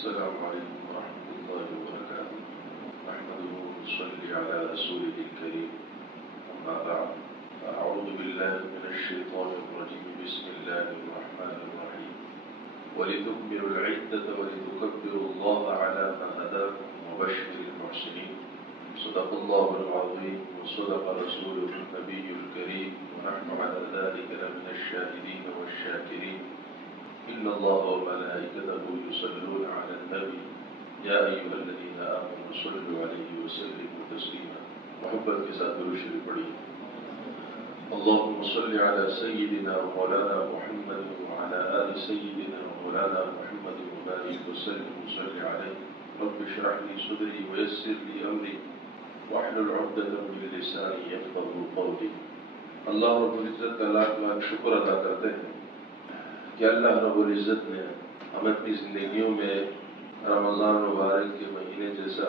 السلام عليكم ورحمة الله وبركاته. نحمده ونصلي على رسوله الكريم. أما بعد، أعوذ بالله من الشيطان الرجيم. بسم الله الرحمن الرحيم. ولتكبروا العدة ولتكبروا الله على ما هداكم وبشر المحسنين. صدق الله العظيم وصدق رسوله النبي الكريم، ونحن على ذلك لمن الشاهدين والشاكرين. إن الله وملائكته يصلون على النبي يا أيها الذين آمنوا صلوا عليه وسلموا تسليما. محبت کے ساتھ درود شریف پڑھیے. اللهم صل على سيدنا ومولانا محمد وعلى آل سيدنا ومولانا محمد وبارك وسلم وصل عليه. رب اشرح لي صدري ويسر لي أمري واحلل عقدة من لساني يفقهوا قولي. اللہ رب العزت کا لاکھ لاکھ شکر ادا کرتے ہیں کہ اللہ رب العزت نے ہمیں اپنی زندگیوں میں رمضان مبارک کے مہینے جیسا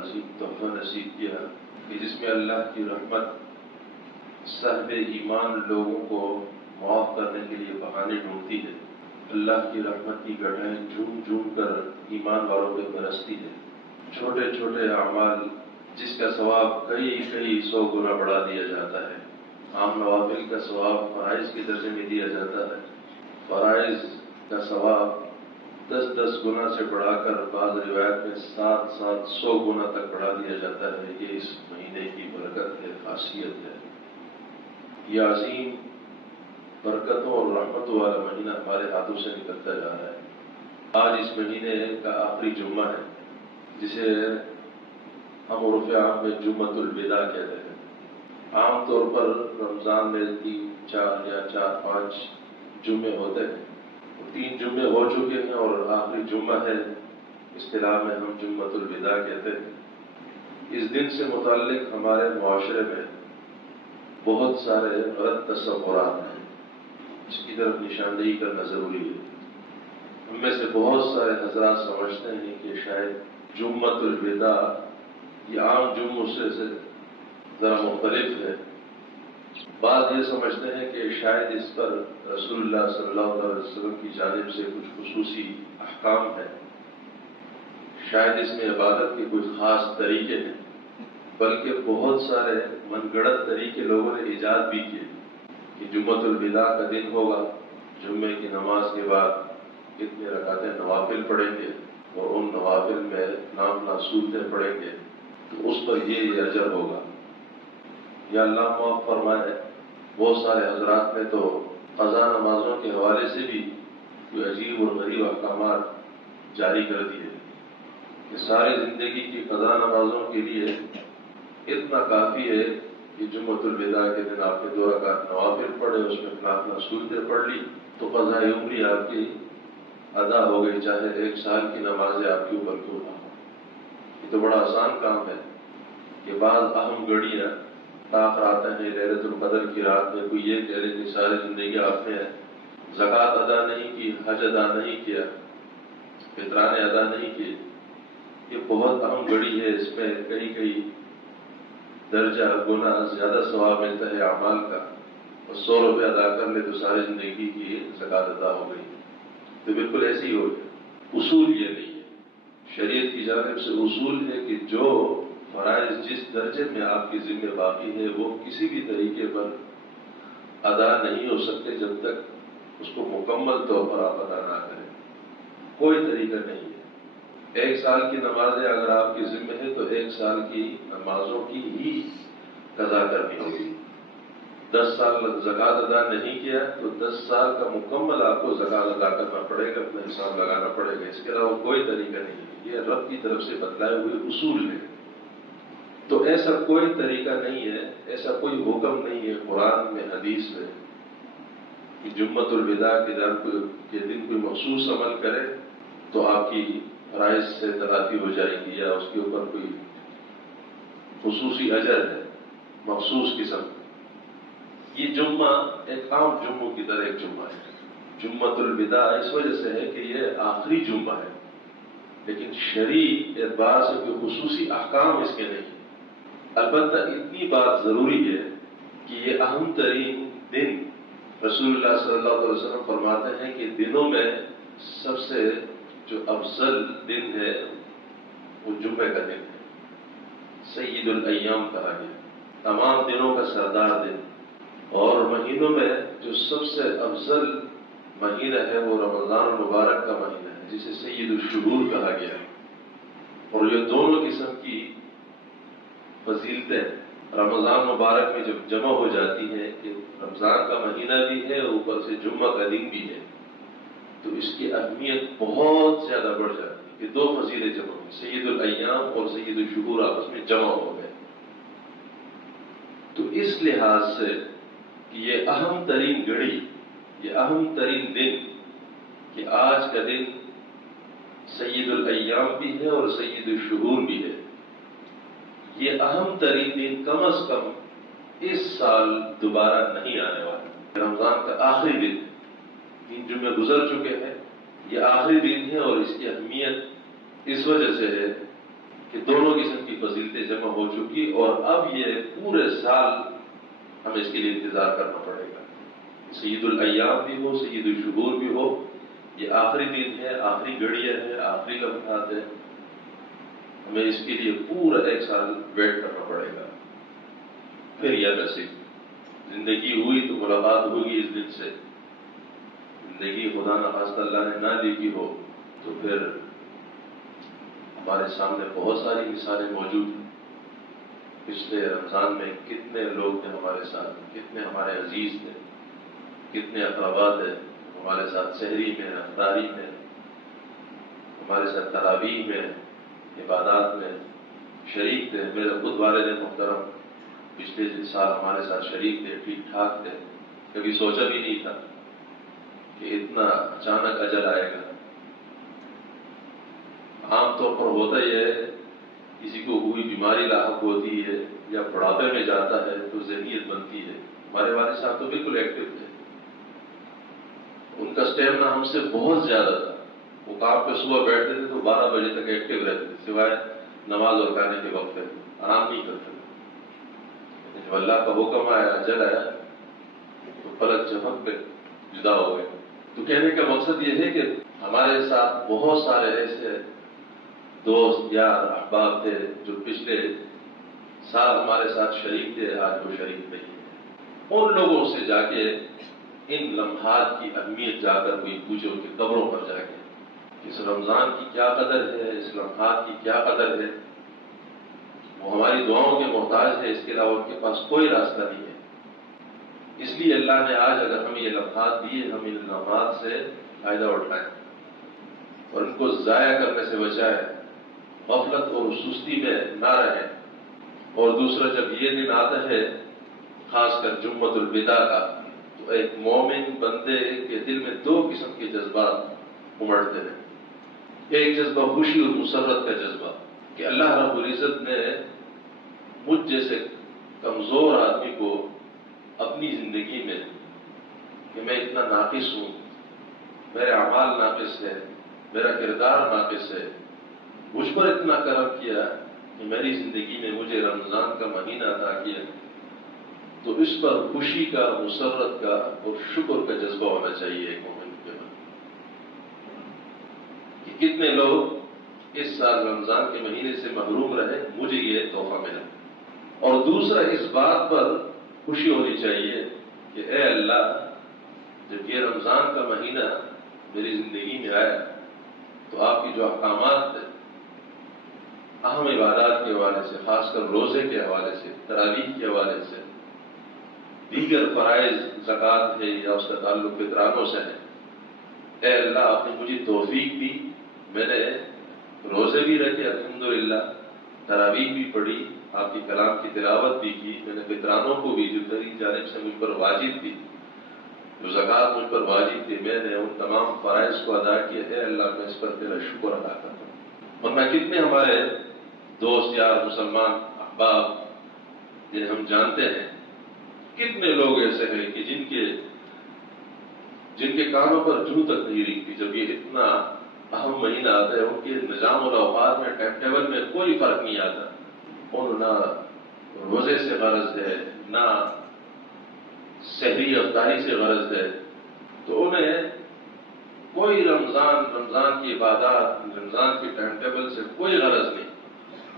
عظیم تحفہ نصیب کیا کہ جس میں اللہ کی رحمت صاحب ایمان لوگوں کو معاف کرنے کے لیے بہانے ڈھونڈتی ہے. اللہ کی رحمت کی گڑھیں جھوم جھوم کر ایمان والوں پہ برستی ہے. چھوٹے چھوٹے اعمال جس کا ثواب کئی 100 گنا بڑھا دیا جاتا ہے. عام نوافل کا ثواب فرائض کے درجے میں دیا جاتا ہے. فرائض کا ثواب 10 گنا سے بڑھا کر بعض روایت میں 100 گنا تک بڑھا دیا جاتا ہے. یہ اس مہینے کی برکت ہے، خاصیت ہے. یہ عظیم برکتوں اور رحمتوں والا مہینہ ہمارے ہاتھوں سے نکلتا جا رہا ہے. آج اس مہینے کا آخری جمعہ ہے جسے ہم عرف عام میں جمعۃ الوداع کہتے ہیں. عام طور پر رمضان میں 3 4 یا 4 5 جمعے ہوتے ہیں. 3 جمعے ہو چکے ہیں اور آخری جمعہ ہے. اصطلاح میں ہم جمعۃ الوداع کہتے ہیں. اس دن سے متعلق ہمارے معاشرے میں بہت سارے غلط تصورات ہیں. اس کی طرف نشاندہی کرنا ضروری ہے. ہم میں سے بہت سارے حضرات سمجھتے ہیں کہ شاید جمعۃ الوداع یہ عام جمعوں سے ذرا مختلف ہے. بعض یہ سمجھتے ہیں کہ شاید اس پر رسول اللہ صلی اللہ علیہ وسلم کی جانب سے کچھ خصوصی احکام ہیں. شاید اس میں عبادت کے کوئی خاص طریقے ہیں، بلکہ بہت سارے من گڑت طریقے لوگوں نے ایجاد بھی کیے کہ جمعۃ الوداع کا دن ہوگا، جمعے کی نماز کے بعد اتنے رکعتیں نوافل پڑھیں گے اور ان نوافل میں نام صورتیں پڑھیں گے تو اس پر یہ اجر ہوگا. یا اللہ معاف فرمائے، بہت سارے حضرات نے تو قضا نمازوں کے حوالے سے بھی کوئی عجیب اور غریب احکامات جاری کر دیے کہ ساری زندگی کی قضا نمازوں کے لیے اتنا کافی ہے کہ جمعۃ الوداع کے دن آپ نے 2 رکعت نوافل پڑھے، اس میں نافلہ صورتیں پڑھ لی تو قضا عمری آپ کی ادا ہو گئی، چاہے 1 سال کی نمازیں آپ کے اوپر کیوں نہ ہو. یہ تو بڑا آسان کام ہے کہ بعض اہم گھڑیاں تاخیر آتے ہیں. لیلۃ القدر کی رات میں کوئی یہ کہہ لے کہ ساری زندگی آپ نے زکوٰۃ ادا نہیں کی، حج ادا نہیں کیا، فطرانے ادا نہیں کیے. یہ بہت اہم گھڑی ہے. اس میں کئی درجہ گنا زیادہ ثواب ملتا ہے اعمال کا. اور 100 روپے ادا کر لے تو ساری زندگی کی زکوٰۃ ادا ہو گئی. تو بالکل ایسے ہی ہو گیا. اصول یہ نہیں ہے. شریعت کی جانب سے اصول ہے کہ جو فرائض جس درجے میں آپ کی ذمہ باقی ہے وہ کسی بھی طریقے پر ادا نہیں ہو سکتے جب تک اس کو مکمل طور پر آپ ادا نہ کریں. کوئی طریقہ نہیں ہے. 1 سال کی نمازیں اگر آپ کی ذمہ ہے تو 1 سال کی نمازوں کی ہی قضا کرنی ہوگی. 10 سال زکوٰۃ ادا نہیں کیا تو 10 سال کا مکمل آپ کو زکوٰۃ ادا کرنا پڑے گا، اپنا حساب لگانا پڑے گا. اس کے علاوہ کوئی طریقہ نہیں ہے. یہ رب کی طرف سے بتلائے ہوئے اصول ہیں. تو ایسا کوئی طریقہ نہیں ہے، ایسا کوئی حکم نہیں ہے قرآن میں حدیث میں کہ جمعۃ الوداع کے دن کوئی مخصوص عمل کرے تو آپ کی فرائض سے تلافی ہو جائے گی یا اس کے اوپر کوئی خصوصی اجر ہے مخصوص قسم. یہ جمعہ ایک عام جمعوں کی طرح ایک جمعہ ہے. جمعۃ الوداع اس وجہ سے ہے کہ یہ آخری جمعہ ہے، لیکن شرعی اعتبار سے کوئی خصوصی احکام اس کے نہیں. البتہ اتنی بات ضروری ہے کہ یہ اہم ترین دن رسول اللہ صلی اللہ علیہ وسلم فرماتے ہیں کہ دنوں میں سب سے جو افضل دن ہے وہ جمعے کا دن ہے، سید الایام کہا گیا، تمام دنوں کا سردار دن۔ اور مہینوں میں جو سب سے افضل مہینہ ہے وہ رمضان المبارک کا مہینہ ہے، جسے سید الشہور کہا گیا۔ اور یہ دونوں قسم کی فضیلتیں رمضان مبارک میں جب جمع ہو جاتی ہیں کہ رمضان کا مہینہ بھی ہے اور اوپر سے جمعہ کا دن بھی ہے، تو اس کی اہمیت بہت زیادہ بڑھ جاتی ہے کہ دو فضیلیں جمع ہوئی، سید الایام اور سید الشہور آپس میں جمع ہو گئے۔ تو اس لحاظ سے کہ یہ اہم ترین گھڑی، یہ اہم ترین دن کہ آج کا دن سید الایام بھی ہے اور سید الشہور بھی ہے، یہ اہم ترین دن کم از کم اس سال دوبارہ نہیں آنے والا۔ رمضان کا آخری دن، 3 جمعے گزر چکے ہیں، یہ آخری دن ہے اور اس کی اہمیت اس وجہ سے ہے کہ دونوں قسم کی فضیلتیں جمع ہو چکی، اور اب یہ پورے سال ہمیں اس کے لیے انتظار کرنا پڑے گا۔ سید الایام بھی ہو، سید الشہور بھی ہو، یہ آخری دن ہے، آخری گھڑیاں ہیں، آخری لمحات ہیں، ہمیں اس کے لیے پورا 1 سال ویٹ کرنا پڑے گا۔ پھر یا نصیب زندگی ہوئی تو ملاقات ہوگی اس دن سے، زندگی خدا نخواستہ اللہ نے نہ لکھی ہو تو پھر ہمارے سامنے بہت ساری مثالیں موجود ہیں۔ پچھلے رمضان میں کتنے لوگ تھے ہمارے ساتھ، کتنے ہمارے عزیز تھے، کتنے اقربا تھے ہمارے ساتھ سحری میں، افطاری میں، ہمارے ساتھ تراویح میں، عبادات میں شریک تھے۔ میرے خود والد محترم پچھلے سال ہمارے ساتھ شریک تھے، ٹھیک ٹھاک تھے، کبھی سوچا بھی نہیں تھا کہ اتنا اچانک اجل آئے گا۔ عام طور پر ہوتا یہ ہے، کسی کو کوئی بیماری لاحق ہوتی ہے یا بڑھاپے میں جاتا ہے تو ذہنیت بنتی ہے۔ ہمارے والد صاحب تو بالکل ایکٹیو تھے، ان کا اسٹیمنا ہم سے بہت زیادہ تھا، وہ کام پہ صبح بیٹھتے تھے تو 12 بجے تک ایکٹیو رہتے تھے، سوائے نماز اور کھانے کے وقت پہ آرام نہیں کرتے تھے۔ جب اللہ کا حکم آیا، اجل آیا تو پلک جھپک پہ جدا ہو گئے۔ تو کہنے کا مقصد یہ ہے کہ ہمارے ساتھ بہت سارے ایسے دوست یار احباب تھے جو پچھلے سال ہمارے ساتھ شریک تھے، آج وہ شریک نہیں ہیں۔ ان لوگوں سے جا کے ان لمحات کی اہمیت جا کر کوئی پوچھے، ان کی قبروں پر جا کے اس رمضان کی کیا قدر ہے، اس لمحات کی کیا قدر ہے، وہ ہماری دعاؤں کے محتاج ہے، اس کے علاوہ ان کے پاس کوئی راستہ نہیں ہے۔ اس لیے اللہ نے آج اگر ہمیں یہ لمحات دیے، ہم ان لمحات سے فائدہ اٹھائیں اور ان کو ضائع کرنے سے بچائیں، غفلت اور سستی میں نہ رہیں۔ اور دوسرا، جب یہ دن آتا ہے خاص کر جمعۃ الوداع کا، تو ایک مومن بندے کے دل میں 2 قسم کے جذبات امڑتے ہیں۔ ایک جذبہ خوشی اور مسرت کا جذبہ کہ اللہ رب العزت نے مجھ جیسے کمزور آدمی کو اپنی زندگی میں، کہ میں اتنا ناقص ہوں، میرے اعمال ناقص ہے، میرا کردار ناقص ہے، مجھ پر اتنا کرم کیا کہ میری زندگی میں مجھے رمضان کا مہینہ عطا کیا، تو اس پر خوشی کا، مسرت کا اور شکر کا جذبہ ہونا چاہیے ایک مومن کے من کہ کتنے لوگ اس سال رمضان کے مہینے سے محروم رہے، مجھے یہ تحفہ ملا۔ اور دوسرا، اس بات پر خوشی ہونی چاہیے کہ اے اللہ، جب یہ رمضان کا مہینہ میری زندگی میں آیا تو آپ کی جو احکامات تھے اہم عبادات کے حوالے سے، خاص کر روزے کے حوالے سے، تراویح کے حوالے سے، دیگر فرائض زکوٰۃ ہے یا اس کا تعلق فطرانوں سے ہے، اے اللہ آپ نے مجھے توفیق دی، میں نے روزے بھی رکھے الحمدللہ، تراویح بھی پڑھی، آپ کی کلام کی تلاوت بھی کی، میں نے فطرانوں کو بھی جو تیری جانب سے مجھ پر واجب تھی، جو زکوٰۃ مجھ پر واجب تھی، میں نے ان تمام فرائض کو ادا کیا۔ اے اللہ میں اس پر تیرا شکر ادا کرتا ہوں۔ ورنہ کتنے ہمارے دوست یار مسلمان احباب جنہیں ہم جانتے ہیں، کتنے لوگ ایسے ہیں کہ جن کے کانوں پر جوں تک نہیں رکھتی جب یہ اتنا اہم مہینہ آتا ہے، ان کے نظام الاوقات میں، ٹائم ٹیبل میں کوئی فرق نہیں آتا، ان نہ روزے سے غرض ہے، نہ سحری افطاری سے غرض ہے، تو انہیں کوئی رمضان کی عبادات، رمضان کے ٹائم ٹیبل سے کوئی غرض نہیں،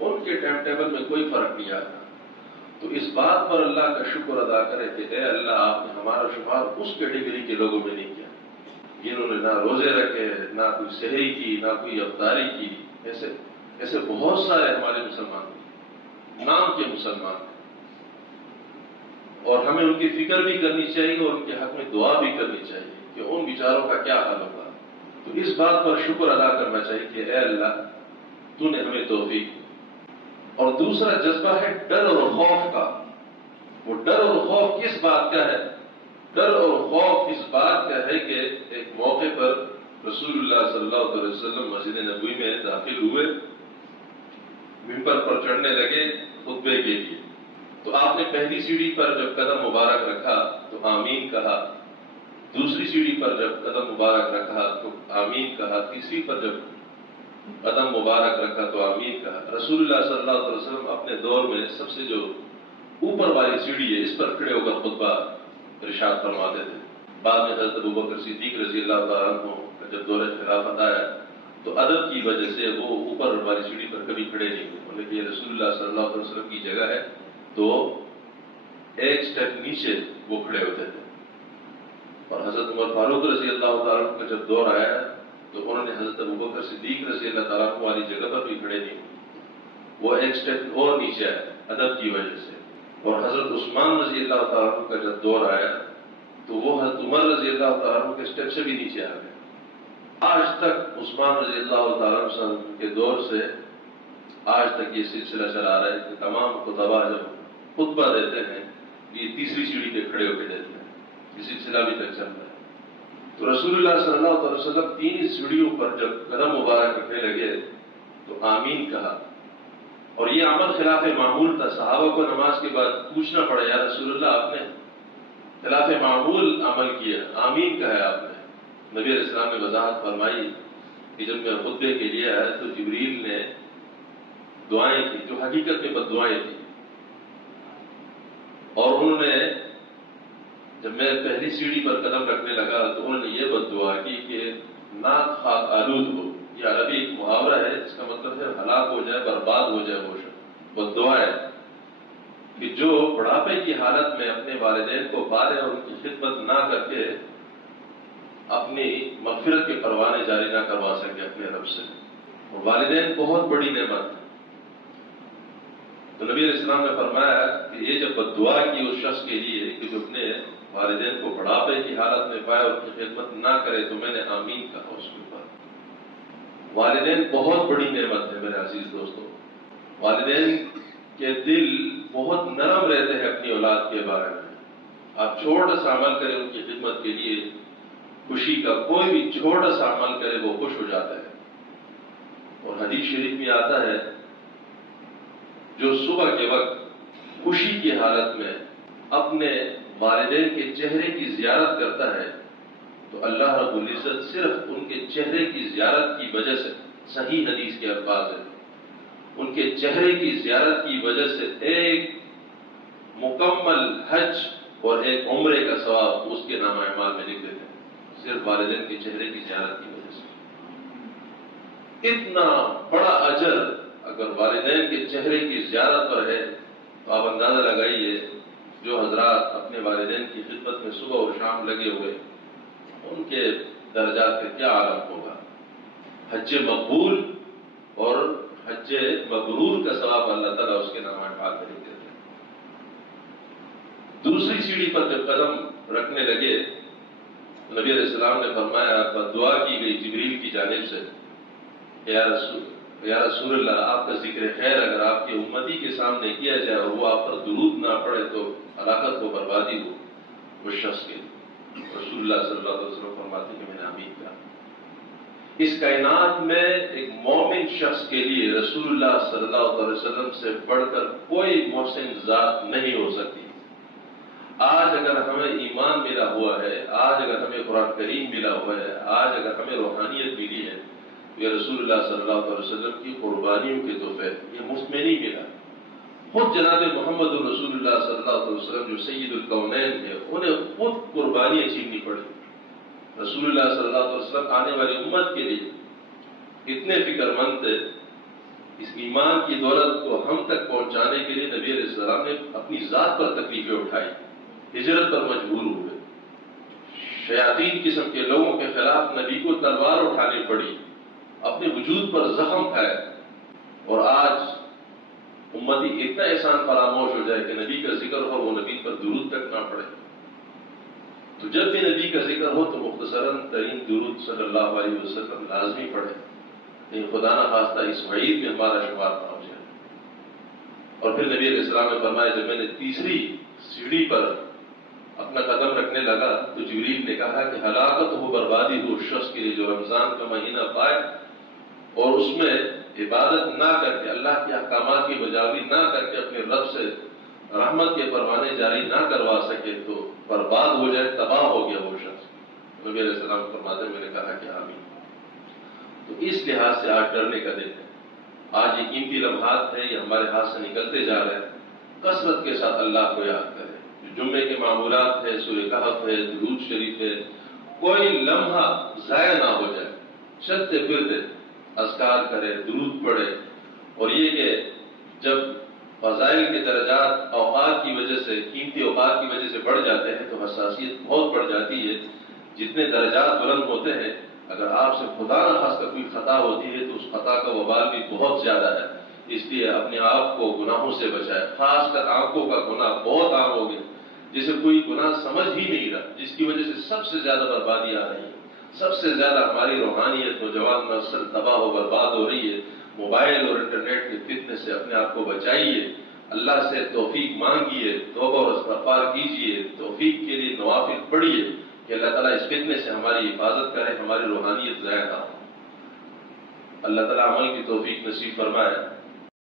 ان کے ٹائم ٹیبل میں کوئی فرق نہیں آتا۔ تو اس بات پر اللہ کا شکر ادا کرے کہ اے اللہ، آپ نے ہمارا شمار اس کیٹیگری کے لوگوں میں نہیں کیا جنہوں نے نہ روزے رکھے، نہ کوئی سحری کی، نہ کوئی افطاری کی۔ ایسے بہت سارے ہمارے مسلمان ہیں، نام کے مسلمان ہیں، اور ہمیں ان کی فکر بھی کرنی چاہیے اور ان کے حق میں دعا بھی کرنی چاہیے کہ ان بیچاروں کا کیا حال ہوگا۔ تو اس بات پر شکر ادا کرنا چاہیے کہ اے اللہ، تو نے ہمیں توفیق دی۔ اور دوسرا جذبہ ہے ڈر اور خوف کا۔ وہ ڈر اور خوف کس بات کا ہے؟ ڈر اور خوف اس بات کا ہے کہ ایک موقع پر رسول اللہ صلی اللہ علیہ وسلم مسجد نبوی میں داخل ہوئے، ممبر پر چڑھنے لگے خطبے کے لیے، تو آپ نے پہلی سیڑھی پر جب قدم مبارک رکھا تو آمین کہا، دوسری سیڑھی پر جب قدم مبارک رکھا تو آمین کہا، تیسری پر جب قدم مبارک رکھا تو آمین کہا۔ رسول اللہ صلی اللہ علیہ وسلم اپنے دور میں سب سے جو اوپر والی سیڑھی ہے اس پر کھڑے ہو کر خطبہ ارشاد فرماتے تھے۔ بعد میں حضرت ابوبکر صدیق رضی اللہ تعالیٰ عنہ کا جب دور خلافت آیا تو ادب کی وجہ سے وہ اوپر والی سیڑھی پر کبھی کھڑے نہیں ہوئے، بولے کہ یہ رسول اللہ صلی اللہ علیہ وسلم کی جگہ ہے، تو ایک سٹیپ نیچے وہ کھڑے ہوتے تھے۔ اور حضرت عمر فاروق رضی اللہ تعالیٰ عنہ کا جب دور آیا تو انہوں نے حضرت ابوبکر صدیق رضی اللہ تعالیٰ عنہ والی جگہ پر بھی کھڑے نہیں ہوئے، وہ ایک سٹیپ اور نیچے آئے ادب کی وجہ سے۔ اور حضرت عثمان رضی اللہ تعالیٰ عنہ کا جب دور آیا تو وہ حضرت عمر رضی اللہ تعالیٰ عنہ کے سٹیپ سے بھی نیچے آ گئے۔ آج تک عثمان رضی اللہ تعالیٰ عنہ کے دور سے آج تک یہ سلسلہ چلا رہا ہے کہ تمام خطباء جب خطبہ دیتے ہیں یہ تیسری سیڑھی پہ کھڑے ہو کے دیتے ہیں، یہ سلسلہ بھی تک چل رہا ہے۔ تو رسول اللہ صلی اللہ علیہ وسلم تین سیڑھیوں پر جب قدم مبارک رکھنے لگے تو آمین کہا، اور یہ عمل خلاف معمول تھا۔ صحابہ کو نماز کے بعد پوچھنا پڑا، یا رسول اللہ، آپ نے خلاف معمول عمل کیا، آمین کہا ہے آپ نے۔ نبی علیہ السلام نے وضاحت فرمائی کہ جب میں خطبے کے لیے آیا تو جبریل نے دعائیں کی جو حقیقت میں بد دعائیں تھیں، اور انہوں نے جب میں پہلی سیڑھی پر قدم رکھنے لگا تو انہوں نے یہ بد دعا کی کہ ناک خاک آلود ہو۔ یہ عربی ایک محاورہ ہے، اس کا مطلب ہے ہلاک ہو جائے، برباد ہو جائے وہ شخص۔ بد دعا ہے کہ جو بڑھاپے کی حالت میں اپنے والدین کو پالے اور ان کی خدمت نہ کر کے اپنی مغفرت کے پروانے جاری نہ کروا سکے اپنے رب سے۔ اور والدین بہت بڑی نعمت ہے۔ تو نبی علیہ السلام نے فرمایا کہ یہ جب بد دعا کی اس شخص کے لیے کہ جو اپنے والدین کو بڑھاپے کی حالت میں پائے اور ان کی خدمت نہ کرے، تو میں نے آمین کہا اس کے اوپر۔ والدین بہت بڑی نعمت ہے میرے عزیز دوستوں۔ والدین کے دل بہت نرم رہتے ہیں اپنی اولاد کے بارے میں۔ آپ چھوٹا سا عمل کریں ان کی خدمت کے لیے، خوشی کا کوئی بھی چھوٹا سا عمل کرے وہ خوش ہو جاتا ہے۔ اور حدیث شریف میں آتا ہے جو صبح کے وقت خوشی کی حالت میں اپنے والدین کے چہرے کی زیارت کرتا ہے تو اللہ رب العزت صرف ان کے چہرے کی زیارت کی وجہ سے، صحیح حدیث کے الفاظ ہیں، ان کے چہرے کی زیارت کی وجہ سے ایک مکمل حج اور ایک عمرے کا ثواب اس کے نامہ اعمال میں لکھ دیتے ہیں، صرف والدین کے چہرے کی زیارت کی وجہ سے۔ اتنا بڑا اجر اگر والدین کے چہرے کی زیارت پر ہے تو آپ اندازہ لگائیے جو حضرات اپنے والدین کی خدمت میں صبح اور شام لگے ہوئے ان کے درجات کا کیا عالم ہوگا۔ حج مقبول اور حج مبرور کا ثواب اللہ تعالیٰ اس کے نامہ اعمال میں لکھ دیتے ہیں۔ دوسری سیڑھی پر جب قدم رکھنے لگے نبی علیہ السلام نے فرمایا، دعا کی گئی جبریل کی جانب سے، یا رسول اللہ، آپ کا ذکر خیر اگر آپ کی امتی کے سامنے کیا جائے اور وہ آپ پر درود نہ پڑے تو ہلاکت ہو، بربادی ہو اس شخص کے۔ رسول اللہ صلی اللہ علیہ وسلم فرماتے ہیں کہ میں نے آمین کہا۔ اس کائنات میں ایک مومن شخص کے لیے رسول اللہ صلی اللہ علیہ وسلم سے بڑھ کر کوئی محسن ذات نہیں ہو سکتی۔ آج اگر ہمیں ایمان ملا ہوا ہے، آج اگر ہمیں قرآن کریم ملا ہوا ہے، آج اگر ہمیں روحانیت ملی ہے، یہ رسول اللہ صلی اللہ علیہ وسلم کی قربانیوں کے تحفے، یہ مفت میں نہیں ملا۔ خود جناب محمد رسول اللہ صلی اللہ علیہ وسلم جو سید الکونین ہے، انہیں خود قربانیاں چھیننی پڑی۔ رسول اللہ صلی اللہ علیہ وسلم آنے والی امت کے لیے اتنے فکر مند تھے، اس ایمان کی دولت کو ہم تک پہنچانے کے لیے نبی علیہ السلام نے اپنی ذات پر تکلیفیں اٹھائی، ہجرت پر مجبور ہوئے، شیاطین قسم کے لوگوں کے خلاف نبی کو تلوار اٹھانی پڑی، اپنے وجود پر زخم کھائے، اور آج امتی اتنا احسان فراموش ہو جائے کہ نبی کا ذکر ہو وہ نبی پر درود تک نہ پڑے۔ تو جب بھی نبی کا ذکر ہو تو مختصراً ترین درود صلی اللہ علیہ وسلم لازمی پڑھے، لیکن خدا نہ خواستہ اس وعید میں ہمارا شمار پہنچ جائے۔ اور پھر نبی علیہ السلام نے فرمایا جب میں نے تیسری سیڑھی پر اپنا قدم رکھنے لگا تو جبریل نے کہا کہ ہلاکت ہو، بربادی ہو اس شخص کے لیے جو رمضان کا مہینہ پائے اور اس میں عبادت نہ کر کے، اللہ کے احکامات کی بجاوری نہ کر کے اپنے رب سے رحمت کے پروانے جاری نہ کروا سکے تو برباد ہو جائے، تباہ ہو گیا وہ شخص۔ نبی علیہ السلام فرماتے ہیں میں نے کہا کہ آمین۔ تو اس لحاظ سے آج ڈرنے کا دن ہے، آج یہ قیمتی لمحات ہیں، یہ ہمارے ہاتھ سے نکلتے جا رہے ہیں، کثرت کے ساتھ اللہ کو یاد کریں۔ جمعے کے معمولات ہے، سورہ کہف ہے، درود شریف ہے، کوئی لمحہ ضائع نہ ہو جائے، چلتے پھرتے اذکار کرے، درود پڑھے۔ اور یہ کہ جب فضائل کے درجات اوقات کی وجہ سے، قیمتی اوقات کی وجہ سے بڑھ جاتے ہیں تو حساسیت بہت بڑھ جاتی ہے۔ جتنے درجات بلند ہوتے ہیں، اگر آپ سے خدا نہ خواستہ کوئی خطا ہوتی ہے تو اس خطا کا وبال بھی بہت زیادہ ہے۔ اس لیے اپنے آپ کو گناہوں سے بچائے، خاص کر آنکھوں کا گناہ بہت عام ہو گیا، جسے کوئی گناہ سمجھ ہی نہیں رہا، جس کی وجہ سے سب سے زیادہ بربادی آ رہی ہے، سب سے زیادہ ہماری روحانیت نوجوان نسل تباہ و برباد ہو رہی ہے۔ موبائل اور انٹرنیٹ کے فتنے سے اپنے آپ کو بچائیے، اللہ سے توفیق مانگیے، توبہ اور استغفار کیجیے، توفیق کے لیے نوافل پڑھیے کہ اللہ تعالیٰ اس فتنے سے ہماری حفاظت کرے، ہماری روحانیت ضائع نہ ہو۔ اللہ تعالیٰ عمل کی توفیق نصیب فرمائے۔